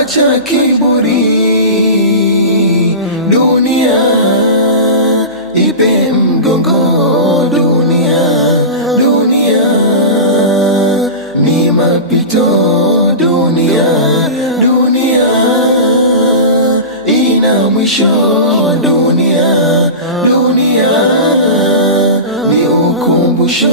acha kiburi. Dunia ipe mgongo, dunia ni mapito, dunia ina mwisho, dunia ni ukumbusho,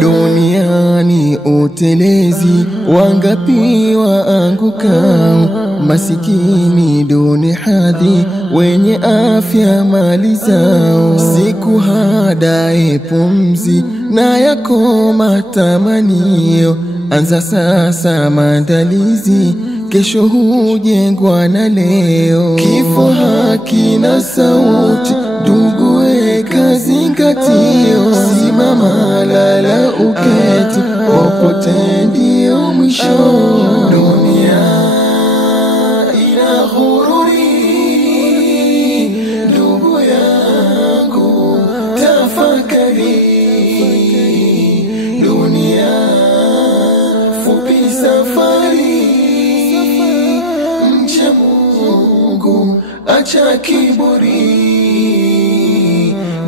dunia ni utelezi, wangapi waangukao, masikini duni hadhi, wenye afya mali zao. Siku hadae pumzi na yako matamanio, anza sasa maandalizi, kesho hujengwa na leo. Kifo hakina sauti, ndugu weka zingatio, simama lala uketi, popote ndio mwisho. Dunia ina ghururi, ndugu yangu tafakari. Dunia fupi safari, mcha Mungu acha kiburi.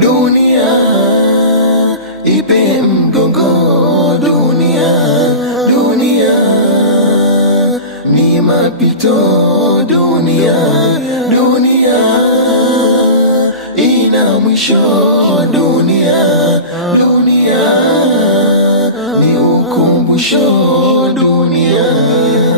Dunia ipe mgongo, dunia ni mapito, dunia ina mwisho, dunia ni ukumbusho,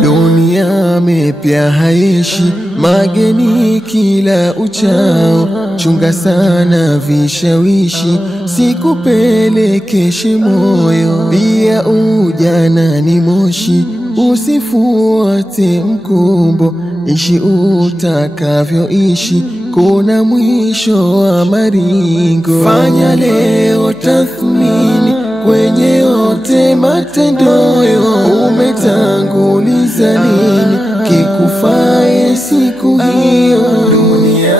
dunia mepya haishi, mageni kila uchao, chunga sana vishawishi, sikupelekeshe moyo. Pia ujana ni moshi, usifuate mkumbo, ishi utakavyoishi, kuna mwisho wa maringo. Fanya leo tathmini kwenye yote matendoyo, umetanguliza nini kikufae siku hiyo. Dunia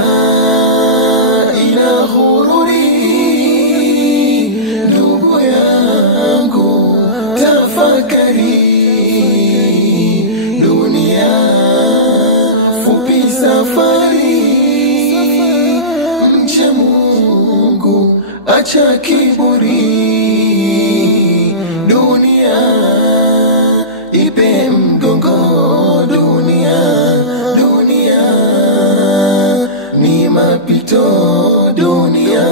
ina ghururi, ndugu yangu tafakari. Dunia fupi safari, mcha Mungu acha kiburi. Dunia ipe mgongo, dunia ni mapito, dunia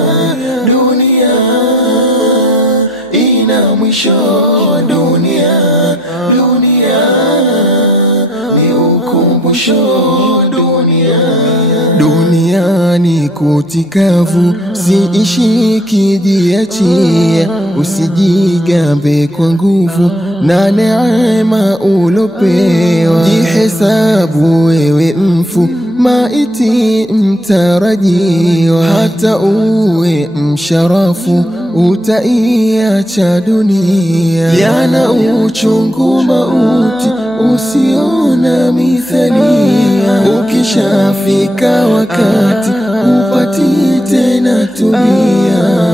ina mwisho, dunia ni ukumbusho, dunia ni kutikavu, siishi kijiachia, usijigambe kwa nguvu na neema ulopewa. Jihesabu wewe mfu, maiti mtarajiwa, hata uwe msharafu utaiacha dunia. Yana uchungu mauti usiona mithalia, ukishafika wakati upati tena tubia.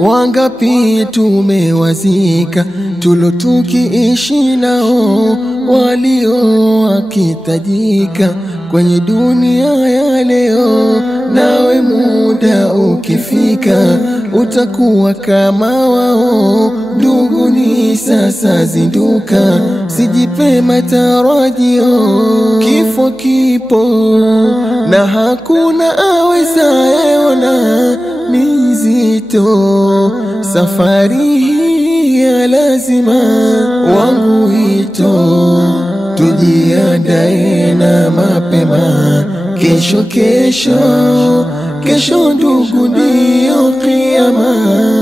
Wangapi tumewazika tulo tukiishi nao, walio wakitajika kwenye dunia ya leo. Nawe muda ukifika utakuwa kama wao, ndugu ni sasa zinduka, sijipe matarajio. Kifo kipo na hakuna awezayeona, ni nzito safari hii ya lazima. Wangu wito tujiandae na mapema, kesho ndugu ndio kiyama.